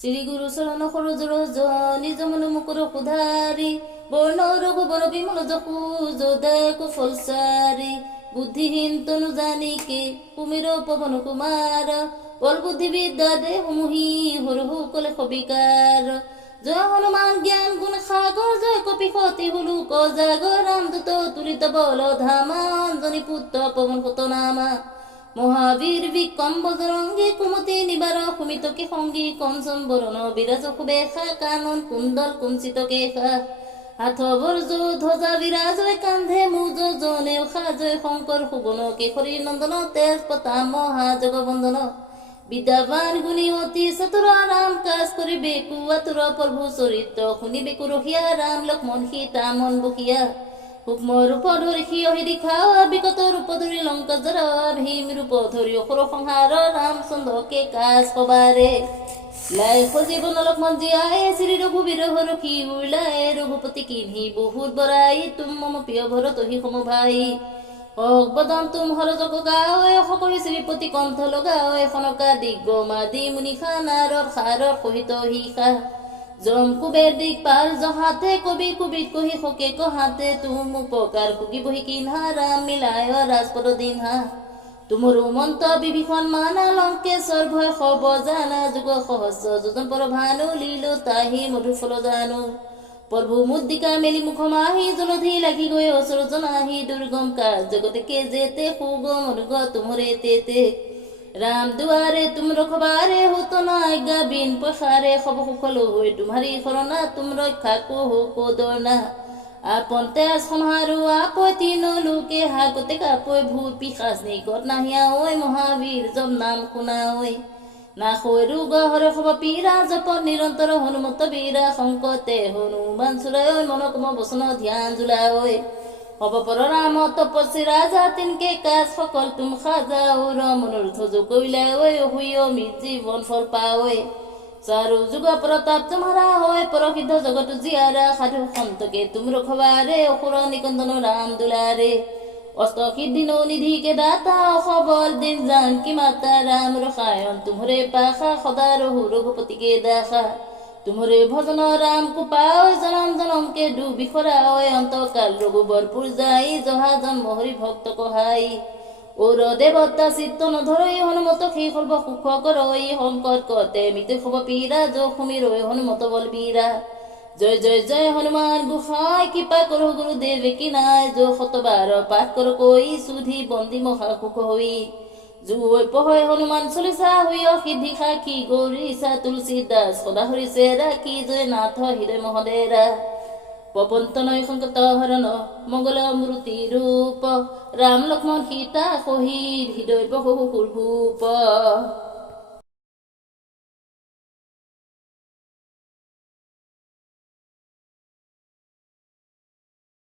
শ্রী গুরু শরণ সরোজ রজ নিজ মন মুকুর সুধারি বর্ণ রঘুবর বিমল যশু যোদায়ক ফলসারি বুদ্ধিহীন তনু জানিকে কুমির পবন কুমার বল বুদ্ধি বিদ্যা দে সমূহি হরহু কলে সবিকাৰ জয় হনুমান জ্ঞান গুণ সাগৰ জয় কপি সতি হুলুক জাগৰ ৰামদূত তুলিত বল ধামা অঞ্জনী পুত্ৰ পৱন সুত নামা মহাবীর বিক্রম বজরঙ্গী কুমতি নিবার সুমিতকে সঙ্গী কঞ্চন বরণ বিরাজ সুবেশা কানন কুণ্ডল কুঞ্চিত কেশা হাত বর্জ ধ্বজা বিরাজয় কান্ধে মুজ জনে সাজয় শঙ্কৰ সুগুণ কেশৰী নন্দন তেজ পতা মহা জগবন্দন বিদ্যাবান গুণী অতি চতুৰ ৰাম কাজ কৰিবে কুৱাতুৰ প্ৰভু চৰিত্ৰ শুনিবে কুৰসীয়া ৰাম লক্ষ্মণ সীতা মন বসিয়া সূক্ষ্ম ৰূপ ধৰি সিয়হি দিখাৱা বিকট ৰূপ ধৰি লংকা জৰা ভীম ৰূপ ধৰি অসুৰ সংহাৰ ৰামচন্দ্ৰকে কাজ সবাৰে লাই সজীৱন লক্ষ্মণ জীয়াই শ্ৰী ৰঘুবীৰ হৰষি উৰ্লাই ৰঘুপতি কিন্হি বহুত বৰাই তুম মম প্ৰিয় ভৰত হি সমভাই বদন তুম হৰ জগ গাৱে সকৰি শ্ৰীপতি কণ্ঠ লগাৱে সনকা দিগ্গমাদি মুনি খানাৰৰ সাৰৰ সহিত হিষা জম কুবেৰ দিক পাৰ জহাতে কবি কুবিত কহি সকে কহাতে তুম উপকাৰ সুগি বহি কিনহা ৰাম মিলায় ৰাজপদ দিনহা তুমৰো মন্ত বিভীষণ মানা লংকেশ্বৰ ভয় সব জানা যুগ সহস্ৰ যোজন পৰ ভানু লীলো তাহি মধুৰ ফল জানো প্ৰভু মুদ্ৰিকা মেলি মুখ মাহি জলধি লাগি গৈ অচৰ জনাহি দুৰ্গম কাজ জগতে কে যেতে সুগম অনুগ তুমৰে তেতে राम दुआरे तुम रखबारे हो तो ना आज्ञा बिन पखारे खब सुखलो हो तुम्हारी शरणा तुम रक्षा को हो को दरना आपन तेज संहारो आप तीनों लोके हाकते कापय भूत पिशाच निकट नाहिया ओय महावीर जब नाम শুনা ओय ना खोय रोग हर खब पीरा जप निरंतर हनुमत वीरा संकटे हनुमान सुरय मनकम बसन ध्यान जुला ओय হব পৰ ৰাম তপস্বী ৰাজা তিনকে কাজ সকল তুম সাজা মনোৰথ যোগ কৰিলে ঐ হুইও মিত জীৱন ফল পাৱৈ চাৰু যুগ প্ৰতাপ তোমাৰা হয় প্ৰসিদ্ধ জগত জীয়াৰা সাধু সন্তকে তুম ৰখবাৰে অসুৰ নিকন্দন ৰাম দুলাৰে অষ্ট সিদ্ধি নিধিকে দাতা সবল দিন জানকী মাতা ৰাম ৰসায়ন তুমৰে পাশা সদা ৰহু ৰঘুপতিকে দাসা तुमरे भजन राम को पाओ जनम जनम के डूबी खोराओ अंतकाल रघुबरपुर जाई जहा जन्म हरि भक्त को हाई और देवता चित्त न धरई हनुमत সেই সর্ব সুখ করই শঙ্কর কতে মিতে খব পীরা जो সুমির হনুমত বল বীরা জয় জয় জয় হনুমান গুহাই কৃপা করো গুরুদেব কি নাই जो শতবার পাঠ কর কই সুধি বন্দি মহা সুখ হই জুই পহয় হনুমান চলিসা হুইয় সিদ্ধি সাক্ষী গৌৰীসা তুলসীদাস সদা হৰিছে ৰাখি জয় নাথ হৃদয় মহদেৰা পৱন্তনয় সংকট হৰণ মংগল মূৰ্তি ৰূপ ৰাম লক্ষ্মণ সীতা সহিত হৃদয় বহু ভূপ